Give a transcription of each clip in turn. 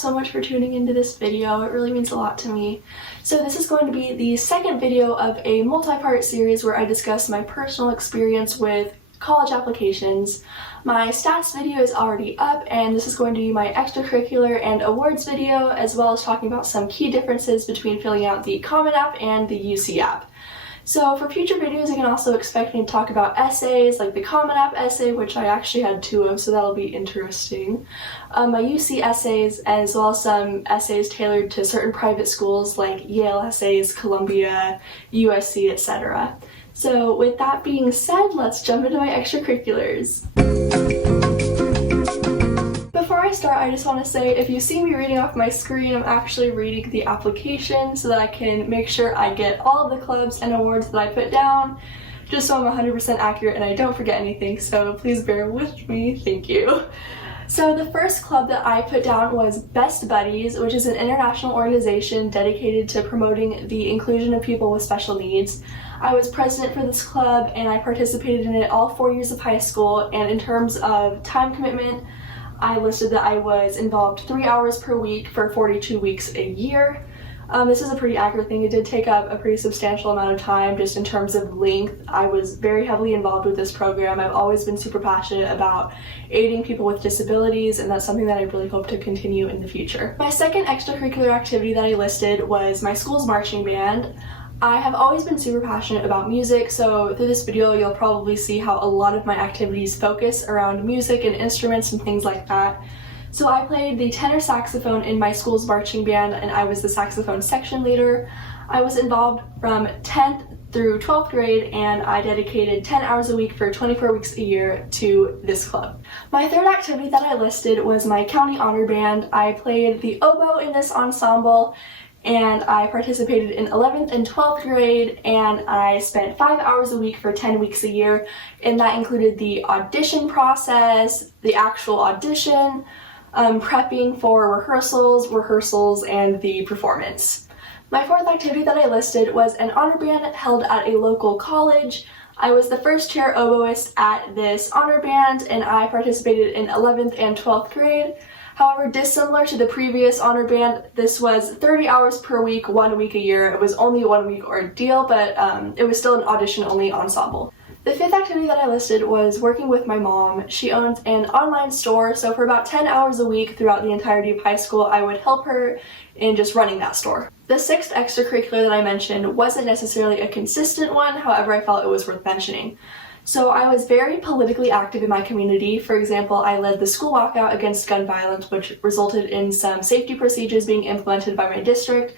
so much for tuning into this video. It really means a lot to me. So this is going to be the second video of a multi-part series where I discuss my personal experience with college applications. My stats video is already up, and this is going to be my extracurricular and awards video, as well as talking about some key differences between filling out the Common App and the UC app. So for future videos, you can also expect me to talk about essays, like the Common App essay, which I actually had 2 of, so that'll be interesting. My UC essays, as well as some essays tailored to certain private schools like Yale essays, Columbia, USC, etc. So with that being said, let's jump into my extracurriculars. Before I start, I just want to say, if you see me reading off my screen, I'm actually reading the application so that I can make sure I get all of the clubs and awards that I put down, just so I'm 100% accurate and I don't forget anything, so please bear with me, thank you. So the first club that I put down was Best Buddies, which is an international organization dedicated to promoting the inclusion of people with special needs. I was president for this club and I participated in it all 4 years of high school, and in terms of time commitment, I listed that I was involved 3 hours per week for 42 weeks a year. This is a pretty accurate thing. It did take up a pretty substantial amount of time just in terms of length. I was very heavily involved with this program. I've always been super passionate about aiding people with disabilities, and that's something that I really hope to continue in the future. My second extracurricular activity that I listed was my school's marching band. I have always been super passionate about music, so through this video you'll probably see how a lot of my activities focus around music and instruments and things like that. So I played the tenor saxophone in my school's marching band, and I was the saxophone section leader. I was involved from 10th through 12th grade, and I dedicated 10 hours a week for 24 weeks a year to this club. My third activity that I listed was my county honor band. I played the oboe in this ensemble, and I participated in 11th and 12th grade, and I spent 5 hours a week for 10 weeks a year, and that included the audition process, the actual audition, prepping for rehearsals, and the performance. My fourth activity that I listed was an honor band held at a local college. I was the first chair oboist at this honor band, and I participated in 11th and 12th grade. However, dissimilar to the previous honor band, this was 30 hours per week, 1 week a year. It was only a 1 week ordeal, but it was still an audition-only ensemble. The fifth activity that I listed was working with my mom. She owns an online store, so for about 10 hours a week throughout the entirety of high school, I would help her in just running that store. The sixth extracurricular that I mentioned wasn't necessarily a consistent one, however, I felt it was worth mentioning. So I was very politically active in my community. For example, I led the school walkout against gun violence, which resulted in some safety procedures being implemented by my district.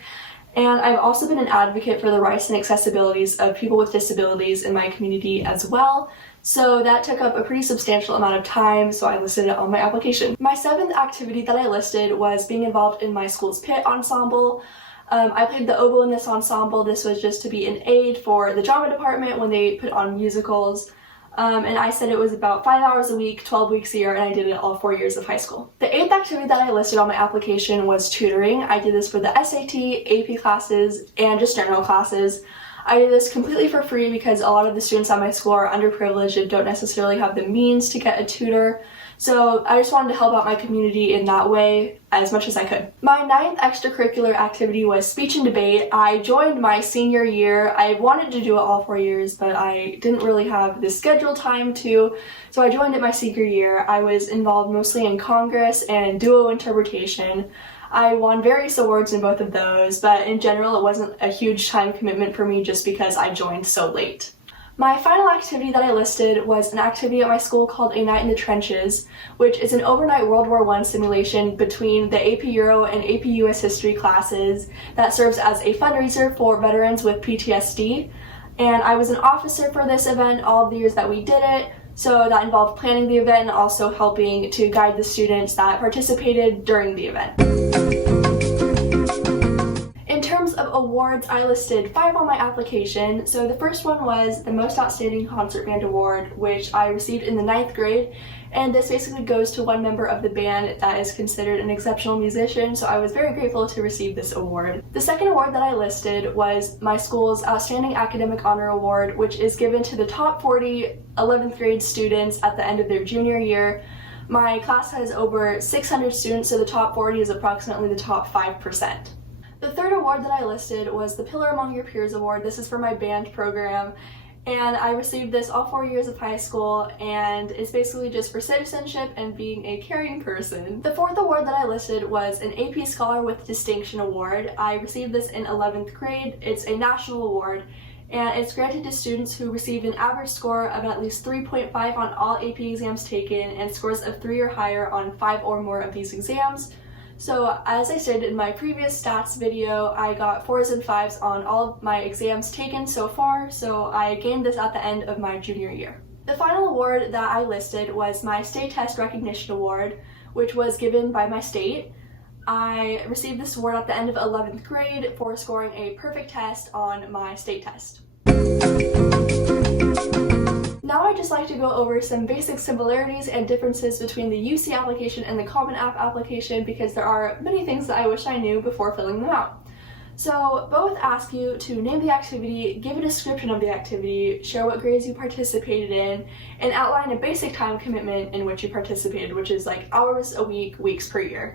And I've also been an advocate for the rights and accessibilities of people with disabilities in my community as well. So that took up a pretty substantial amount of time, so I listed it on my application. My seventh activity that I listed was being involved in my school's pit ensemble. I played the oboe in this ensemble. This was just to be an aid for the drama department when they put on musicals. And I said it was about 5 hours a week, 12 weeks a year, and I did it all 4 years of high school. The eighth activity that I listed on my application was tutoring. I did this for the SAT, AP classes, and just general classes. I did this completely for free because a lot of the students at my school are underprivileged and don't necessarily have the means to get a tutor. So I just wanted to help out my community in that way as much as I could. My ninth extracurricular activity was speech and debate. I joined my senior year. I wanted to do it all 4 years, but I didn't really have the scheduled time to, so I joined it my senior year. I was involved mostly in Congress and duo interpretation. I won various awards in both of those, but in general it wasn't a huge time commitment for me just because I joined so late. My final activity that I listed was an activity at my school called A Night in the Trenches, which is an overnight World War I simulation between the AP Euro and AP US History classes that serves as a fundraiser for veterans with PTSD. And I was an officer for this event all of the years that we did it, so that involved planning the event and also helping to guide the students that participated during the event. In terms of awards, I listed 5 on my application. So the first one was the Most Outstanding Concert Band Award, which I received in the 9th grade, and this basically goes to one member of the band that is considered an exceptional musician, so I was very grateful to receive this award. The second award that I listed was my school's Outstanding Academic Honor Award, which is given to the top 40 11th grade students at the end of their junior year. My class has over 600 students, so the top 40 is approximately the top 5%. The third award that I listed was the Pillar Among Your Peers Award. This is for my band program, and I received this all 4 years of high school, and it's basically just for citizenship and being a caring person. The fourth award that I listed was an AP Scholar with Distinction Award. I received this in 11th grade. It's a national award, and it's granted to students who received an average score of at least 3.5 on all AP exams taken and scores of 3 or higher on 5 or more of these exams. So as I stated in my previous stats video, I got 4s and 5s on all of my exams taken so far, so I gained this at the end of my junior year. The final award that I listed was my State Test Recognition Award, which was given by my state. I received this award at the end of 11th grade for scoring a perfect test on my state test. Now I'd just like to go over some basic similarities and differences between the UC application and the Common App application, because there are many things that I wish I knew before filling them out. So both ask you to name the activity, give a description of the activity, share what grades you participated in, and outline a basic time commitment in which you participated, which is like hours a week, weeks per year.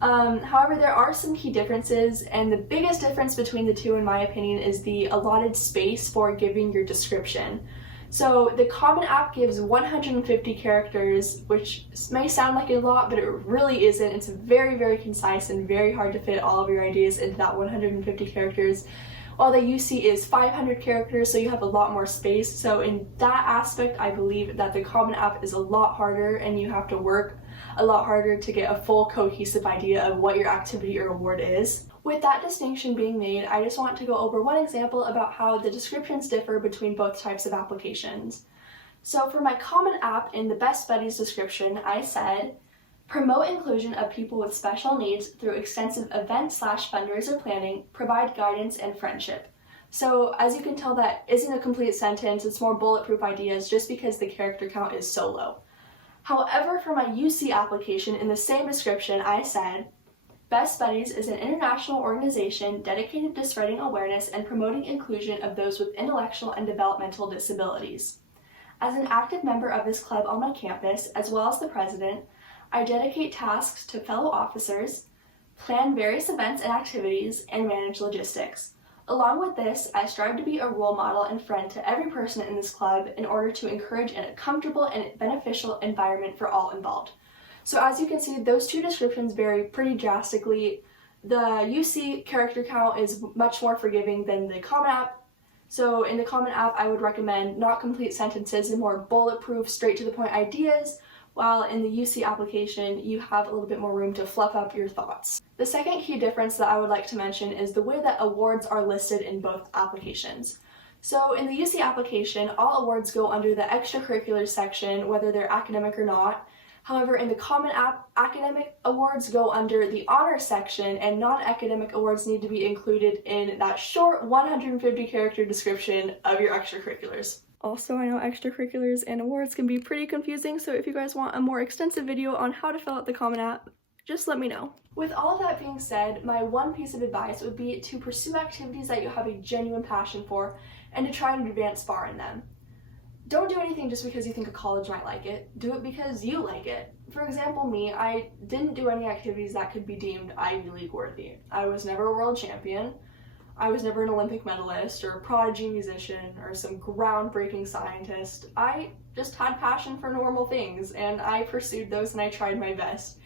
However, there are some key differences, and the biggest difference between the two, in my opinion, is the allotted space for giving your description. So the Common App gives 150 characters, which may sound like a lot, but it really isn't. It's very, very concise and very hard to fit all of your ideas into that 150 characters, while the UC is 500 characters, so you have a lot more space. So in that aspect, I believe that the Common App is a lot harder, and you have to work a lot harder to get a full cohesive idea of what your activity or award is. With that distinction being made, I just want to go over one example about how the descriptions differ between both types of applications. So for my Common App, in the Best Buddies description, I said, promote inclusion of people with special needs through extensive event/fundraiser planning, provide guidance and friendship. So as you can tell, that isn't a complete sentence, it's more bulletproof ideas just because the character count is so low. However, for my UC application, in the same description, I said, Best Buddies is an international organization dedicated to spreading awareness and promoting inclusion of those with intellectual and developmental disabilities. As an active member of this club on my campus, as well as the president, I dedicate tasks to fellow officers, plan various events and activities, and manage logistics. Along with this, I strive to be a role model and friend to every person in this club in order to encourage a comfortable and beneficial environment for all involved. So as you can see, those two descriptions vary pretty drastically. The UC character count is much more forgiving than the Common App. So in the Common App, I would recommend not complete sentences and more bulletproof, straight to the point ideas, while in the UC application, you have a little bit more room to fluff up your thoughts. The second key difference that I would like to mention is the way that awards are listed in both applications. So in the UC application, all awards go under the Extracurriculars section, whether they're academic or not. However, in the Common App, academic awards go under the honors section, and non-academic awards need to be included in that short 150 character description of your extracurriculars. Also, I know extracurriculars and awards can be pretty confusing, so if you guys want a more extensive video on how to fill out the Common App, just let me know. With all of that being said, my one piece of advice would be to pursue activities that you have a genuine passion for and to try and advance far in them. Don't do anything just because you think a college might like it. Do it because you like it. For example, me, I didn't do any activities that could be deemed Ivy League worthy. I was never a world champion. I was never an Olympic medalist or a prodigy musician or some groundbreaking scientist. I just had passion for normal things, and I pursued those and I tried my best.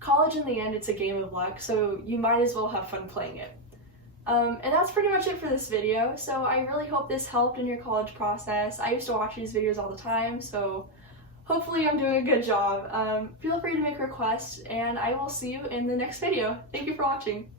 College, in the end, it's a game of luck, so you might as well have fun playing it. And that's pretty much it for this video, so I really hope this helped in your college process. I used to watch these videos all the time, so hopefully I'm doing a good job. Feel free to make requests, and I will see you in the next video. Thank you for watching.